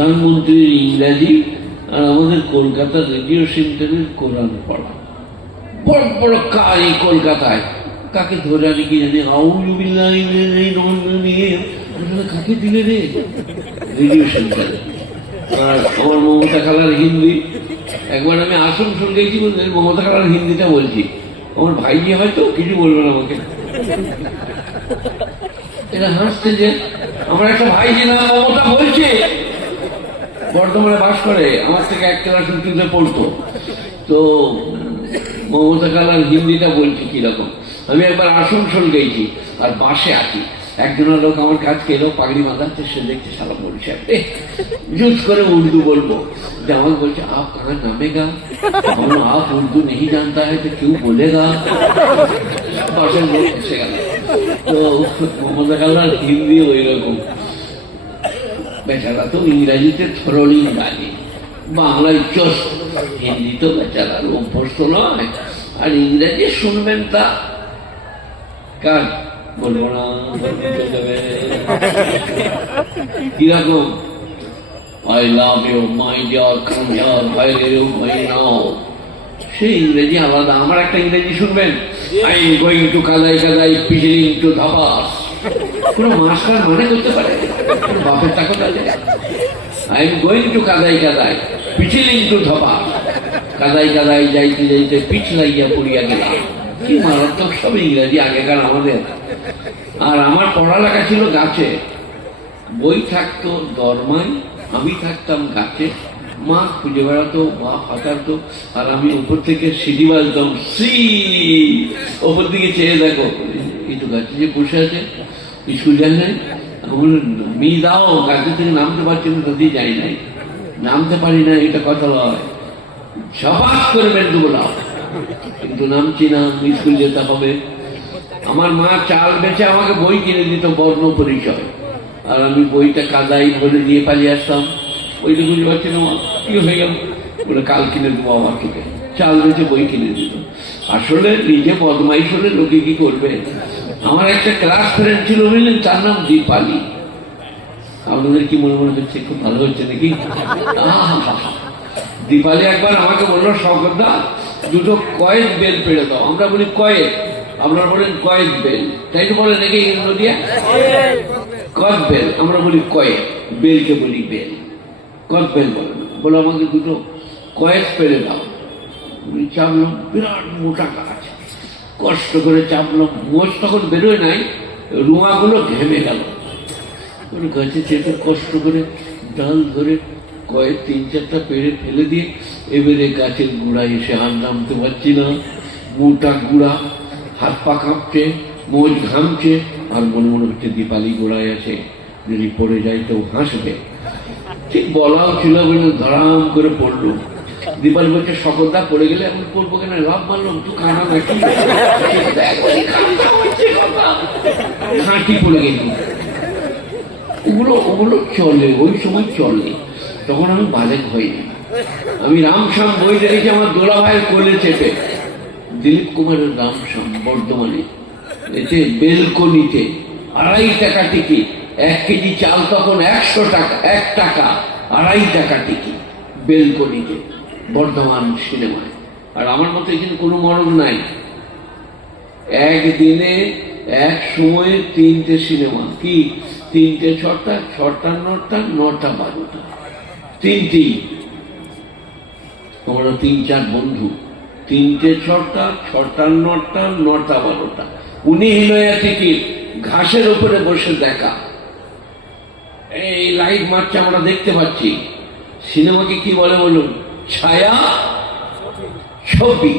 প্রধানমন্ত্রীর ইংরাজি আর আমাদের কলকাতা রেডিও সেন্টারের কোরআন পড়া। বড় বড় কাজ এই কলকাতায়, কাকে ধরে আনি কি জানি, কাকে দিলে রে রেডিও সেন্টারে। আর আমার মমতা খালার হিন্দি, একবার আমি আসানসোল গেছি বলতে মমতা খালার হিন্দিটা বলছি, আমার ভাইজি হয়তো কিছু বলবে না আমাকে, এরা হাসছে যে আমার একটা ভাইজি না মমতা বলছে, বর্ধমানে বাস করে, আমার থেকে এক ক্লাস উঁচুতে পড়তো, তো মমতা খালার হিন্দিটা বলছি কিরকম। আমি একবার আসানসোল গেছি আর বাসে আছি, একজনের লোক আমার কাছে এলো, পাগড়ি বাঁধাচ্ছে, সে দেখছে সালাম বলছে, জুত করে উর্দু বলবো, যে আমাকে বলছে আপ কাহা নামেগা, আপ উর্দু নেই জানতা है तो क्यों बोलेगा। বাসের লোক এসে গেল, তো মমতা খালার হিন্দি ওই রকম। বেচারা তো ইংরাজিতে থরলি জানে, বাংলায় চোষ, হিন্দি তো বেচারার অভ্যস্ত নয়, আর ইংরেজি শুনবেন তা কার বলবো না, কিরকম I love you my dear come here I love you my now, সেই ইংরেজি আলাদা। আমার একটা ইংরেজি শুনবেন, আই এম গোয়িং টু কাদাই কাদাই পিছলিং টু ধাপাস, কোন মাস্টার মানে করতে পারে, বাপের টাকা আছে। আই এম গোয়িং টু কাদাই কাদাই পিছলিং টু ধাপাস, কাদাই কাদাই যাইতে যাইতে পিছলাইয়া পড়িয়া গেলাম। কি মারাত্মক সব ইংরেজি আগেকার আমাদের। আর আমার পড়ালেখা ছিল গাছে, বই থাকতো দরমায়, আমি থাকতাম গাছে, মা খুঁজে বেড়াতো, মা ফাটাতো, আর আমি উপর থেকে সিঁড়ি বাজতাম, ওপর দিকে চেয়ে দেখো কিছু গাছে যে বসে আছে, স্কুল যায় নাই, মি দাও, গাছে থেকে নামতে পারছি না, নদী যাই নাই, নামতে পারি না, এটা কথা নয়, সবাস করে বেঁধে বলাও, কিন্তু নামছি না, স্কুল যেতে হবে। আমার মা চাল বেচে আমাকে বই কিনে দিত, বর্ণ পরিচয়, আর আমি বইটা কাদাই ভরে দিয়ে পালিয়ে আসতাম। ওইটা বুঝতে পারছি না কি হয়ে গেল, ওটা কাল কিনে দেবো আমার থেকে, চাল বেচে বই কিনে দিত। আসলে নিজে বদমাইশ হলে লোকে কি করবে। আমার একটা ক্লাস ফ্রেন্ড ছিল বুঝলেন, তার নাম দীপালি। আপনাদের কি মনে মনে হচ্ছে খুব ভালো হচ্ছে নাকি? দীপালি একবার আমাকে বললো, শওকতদা দুটো কয়েক বেল পেড়ে দাও। আমরা বলি কয়েক, আপনারা বলেন কয়েক বেল, তাই তো বলে নাকি নদিয়া? কয়েক বেল, আমরা বলি কয়েক, বেলকে বলি বেল, কয়েক বেল বলে না। বলো আমাকে দুটো কয়েক পেড়ে দাও। চাপলাম, বিরাট মোটা গাছ, কষ্ট করে চাপলাম, মোষ তখন বেরোয় নাই, রুমাগুলো ঘেমে গেল, গাছে চেপে কষ্ট করে ডাল ধরে কয়েক তিন চারটা পেড়ে ফেলে দিয়ে এবারে গাছের গুড়ায় এসে আর নামতে পারছি না, মোটা গুড়া, হাত পা কাঁপছে, মোজ ঘামছে, আর মনে মনে হচ্ছে দীপালি গোড়ায় আছে, যদি পড়ে যায় তো হাসবে। ঠিক বলাও ছিল বলে ধরাম করে পড়লো। দীপালি বলছে, শওকতদা পড়ে গেলে আমি পড়বো কেন, লাভ মারলাম তুই কানা নাকি, হাঁটি পড়ে গেলি। ওগুলো চলে, ওই সময় চলে, তখন আমি বালেক হইনি। আমি রামশ্যাম বই দেখেছি আমার দোলা ভাইয়ের কোলে চেপে, দিলীপ কুমারের রামশ্যাম, বর্ধমানে, এতে বেলকনিতে 2.5 টাকা টিকিট, 1 কেজি চাল তখন 100 টাকা, 1 টাকা 2.5 টাকা টিকিট, বেলকনিতে, বর্ধমান সিনেমায়। আর আমার মতো এখানে কোনো মরণ নাই, একদিনে এক সময়ে 3টে সিনেমা, কি 3টে 6টা, 6টা 9টা, 9টা 12টা, 3টেই। আমরা 3-4 বন্ধু, 3টে 6টা, 6টা 9টা, 9টা 12টা, উনি হিলয়া টিকিট, ঘাসের উপরে বসে দেখা, এই লাইট মারছে, আমরা দেখতে পাচ্ছি। সিনেমাকে কি বলে বলুন? ছায়া ছবি,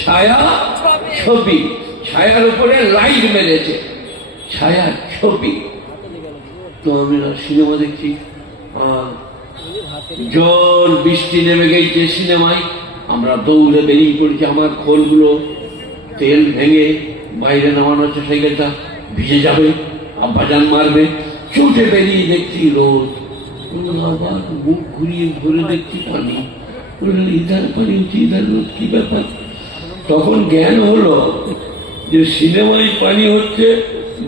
ছায়া ছবি, ছায়ার উপরে লাইট মেরেছে, ছায়া ছবি। তো আমি সিনেমা দেখছি, জোর বৃষ্টি নেমে গেছে সিনেমায়, আমরা দৌড়ে বেরিয়ে পড়েছি, আমার খোলগুলো তেল ভেঙে বাইরে নামানো হচ্ছে, সাইকেলটা ভিজে যাবে, আব্বাজান মারবে, ছুটে বেরিয়ে দেখছি রোদ, আবার মুখ ঘুরিয়ে ঘুরে দেখছি পানি, ইধার পানি হচ্ছে, ইধার রোদ, কি ব্যাপার। তখন জ্ঞান হলো যে সিনেমায় পানি হচ্ছে,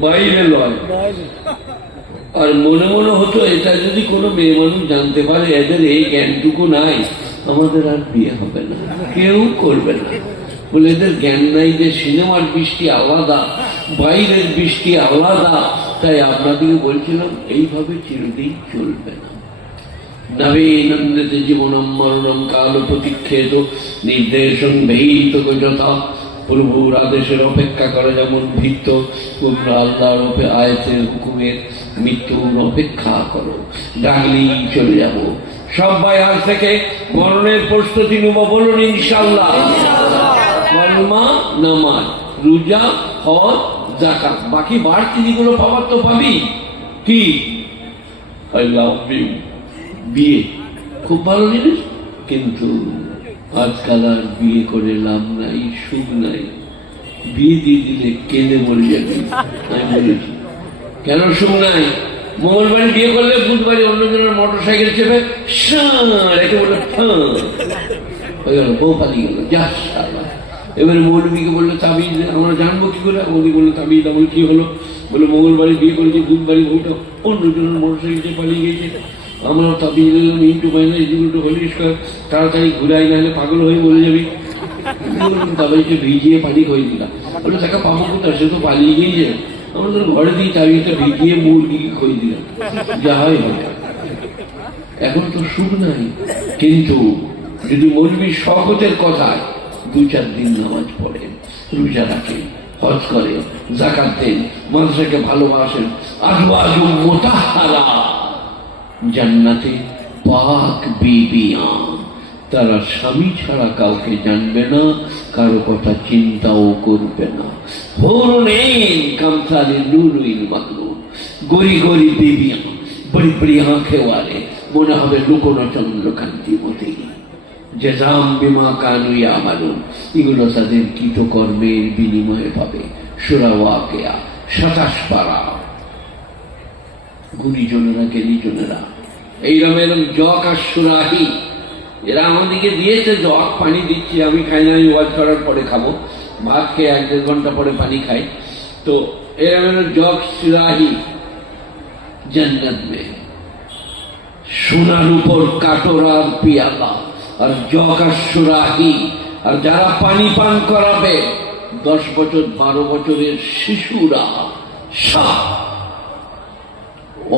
বাইরে নয়। আর মনে মনে হতো এটা যদি কোনো মেয়ে মানুষ জানতে পারে এদের এই জ্ঞানটুকু নাই, আমাদের আর বিয়ে হবে না, কেউ করবে না। বলে এদের জ্ঞান নাই যে সিনেমার বৃষ্টি আলাদা, বাইরের বৃষ্টি আলাদা। তাই আপনাদেরকে বলছিলাম এইভাবে চিরদিন চলবে না। নবীনন্দিত জীবনম মরণম কাল প্রতীক্ষেত নির্দেশন ভীত যথা। প্রভুর আদেশের অপেক্ষা করে যেমন ভীত, তোমরা আল্লাহর আয়াতের হুকুমের মৃত্যুর অপেক্ষা করো। ডাকলেই চলে যাব। সবাই আজ থেকে মরণের প্রস্তুতি নেব, বলুন ইনশাআল্লাহ। কলমা, নামাজ, রোজা, হজ, যাকাত, বাকি বাড়তি যেগুলো পাওয়ার তো পাবি। কি আই লাভ ইউ, বিয়ে খুব ভালো জিনিস, কিন্তু আজকাল আর বিয়ে করে লাভ নাই, সুখ নাই। বিয়ে দিয়ে দিলে কেঁদে মরে যাবে। আমি বলেছি কেন সুখ নাই? মঙ্গলবারে বিয়ে করলে বুধবারে অন্যজনের মোটর সাইকেল চেপে রেখে বলে হয়ে গেল, বউ পালিয়ে গেল, যা সারা। এবারে মৌলবীকে বললো তাবিজ, আমরা জানবো কি করে? মৌলী বললো তাবিজ। আমার কি হলো? বলে মঙ্গলবারে বিয়ে করেছি, বুধবারে বউটা অন্যজনের মোটর সাইকেল চেপে পালিয়ে গেছে। আমরা তাবিজ দিলাম, ইন্টু মাইনাস দুটো হলিস কর, তাড়াতাড়ি ঘুরাই, নাহলে পাগল হয়ে বলে যাবি। তাবিজকে ভিজিয়ে পানি করে দিলাম। বলে তাকে পাবো কোথায়? সে তো পালিয়ে গিয়েছে। আমরা তো ঘরে দিয়ে তাবিজটা ভিজিয়ে মুরগিকে খই দিলাম, যা হয় হয়। এখন তো সুখ নাই। কিন্তু যদি মৌলবীর শখতের কথায় 2-4 দিন নামাজ পড়েন, রোজা রাখেন, হজ করেন, যাকাত দেন, মানুষকে ভালোবাসেন, আজওয়াজু মুতাহহারা, জান্নাতে পাক বিবিয়া, তারা স্বামী ছাড়া কাউকে জানবে না, কারো কথা চিন্তাও করবে না। হুরুন কামসালে লুলুইল মাকনুন, গরি গরি বিবিয়া, বড়ি বড়ি আঁখে ওয়ালে, মনে হবে লুকোনো চন্দ্রকান্তি মতি। জাযাম বিমা কানু ইয়ামালুন, এগুলো তাদের কৃতকর্মের বিনিময়ে পাবে। সূরা ওয়াকিয়া 27 পারা। গুণীজনেরা জ্ঞানীজনেরা এইরকম এরকম জক আর সুরাহি, এরা আমাদেরকে দিয়েছে জগ, পানি দিচ্ছি। আমি খাই না, আমি ওয়াজ করার পরে খাবো। ভাত খেয়ে 1-1.5 ঘন্টা পরে পানি খাই। তো এরকম জগ সুরাহি জান্নাত মে, সোনার উপর কাটোরার পিয়ালা, আর জগ আর সুরাহি। আর যারা পানি পান করাবে 10 বছর 12 বছরের শিশুরা, সব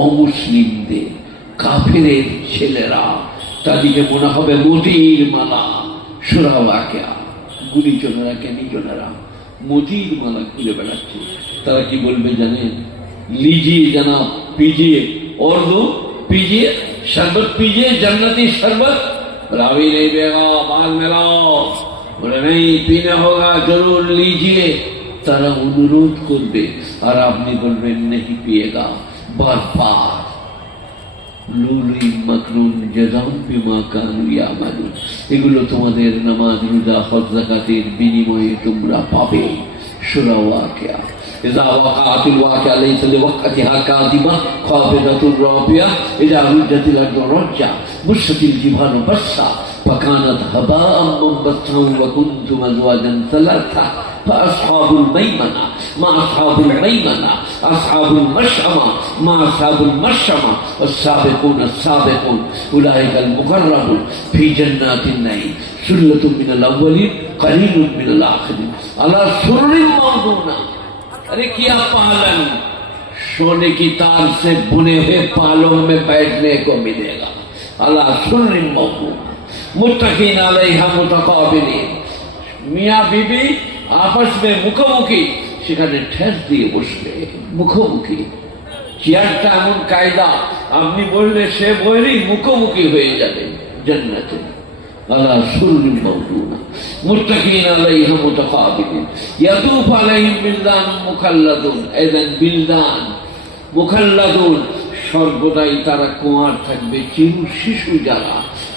অমুসলিমদের, কাফেরের ছেলেরা, তাদেরকে মনে হবে মতির মালা। সূরা ওয়াকিয়া। গুণীজনেরা জ্ঞানীজনেরা মতির মালা খুঁজে বেড়াচ্ছে। তারা কি বলবে জানেন? লিজিয়ে জানাব, পিজিয়ে और दो, पीजिए शरबत, पीजिए जन्नती शरबत। रावी नहीं पिएगा, बाद में लाओ। बोले नहीं, पीना होगा, जरूर लीजिए। तारा अनुरोध करबे और आपने बोलबेन नहीं पिएगा। बार बार লুলুই মাকনুন, জাযাম বিমা কানু ইয়ামালুন, এগুলো তোমাদের নামাজ, রোজা, হজ, যাকাতের বিনিময়ে তোমরা পাবে। সূরা ওয়াকিয়া। ইযা ওয়াকাআতিল ওয়াকিয়া লাইসা লিওয়াকাতিহা কাযিবা খাফিদাতুর রাফিয়া ইযা রুজ্জাতিল আরদু রাজ্জা বুশরাতিল জিবালু বাসসা ফাকানাত হাবাআম মুনবাসসান ওয়া কুনতুম আজওয়াজান সালাসা فأصحاب الميمنة ما أصحاب الميمنة أصحاب المشأمة ما أصحاب المشأمة والسابقون السابقون أولئك المقربون في جنات النعيم ثلة من الأولين قليل من الآخرين على سرر موضونة। अरे क्या पालन, सोने की तार से बुने हुए पालों में बैठने को मिलेगा। अला सुर्र मौजूना मुत्तकीन अलैहा मुतकाबिलीन, मियाँ बीबी आपस में मुखोमुखी, সেখানে ঠেস দিয়ে বসবে মুখোমুখি। চেয়ারটা এমন কায়দা, আপনি বললে সে বইলেই মুখোমুখি হয়ে যাবে জান্নাতে। আলা সুরুরিন মাওদুনা মুত্তাকিন আলাইহা মুতাকাবিলিন ইয়াতুফু আলাইহিম বিলদান মুখাল্লাদুন। এদেন বিলদান মুখাল্লাদুন, সর্বদাই তারা কুমার থাকবে, চিরু শিশু যারা,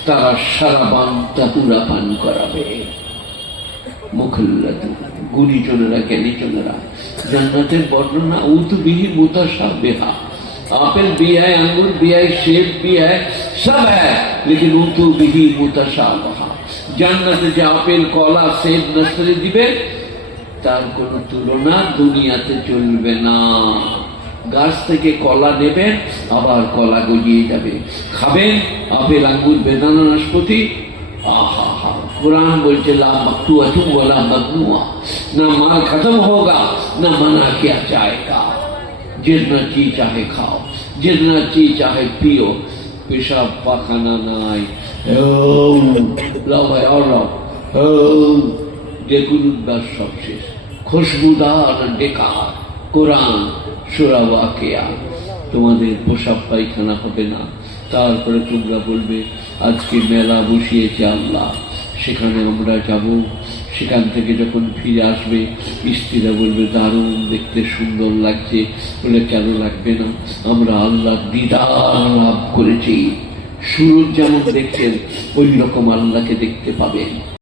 তারা সারাবান তাহুরা পান করাবে। মুখাল্লাদুন, গুণীজনেরা জ্ঞানীজনেরা। জান্নাতের বর্ণনা উতবিহি মুতাশাবিহা, एप्पल भी है, अंगूर भी है, सेब भी है, सब है, लेकिन उतबिही मुताशाबिहा। জান্নাতে যে আপেল, কলা, সেব, নাসরি দিবে তার কোনো তুলনা দুনিয়াতে চলবে না। গাছ থেকে কলা নেবেন, আবার কলা গজিয়ে যাবে। খাবেন আপেল, আঙ্গুর, বেদানা, নাশপাতি। आहा हा, कुरान बोलते ला मकतूआ तुम बोला ममनुआ, न माल खत्म होगा न मना किया जाएगा। जितना ची चाहे खाओ, जितना ची चाहे पियो, पेशाब पाखाना নাই। লাও ভাই লাও, দেখুন উদ্বাস সব শেষ। খুশবুদার ডেকা কোরআন সূরা ওয়াকিয়া। তোমাদের পেশাব পায়খানা হবে না। তারপরে তোমরা বলবে আজকে মেলা বসিয়েছে আল্লাহ, সেখানে আমরা যাব। সেখান থেকে যখন ফিরে আসবে স্ত্রীরা বলবে দারুণ দেখতে, সুন্দর লাগছে। বলে কেন লাগবে না, আমরা আল্লাহ দিদার লাভ করেছি। সুরজ যেমন দেখছেন ওই রকম আল্লাহকে দেখতে পাবেন।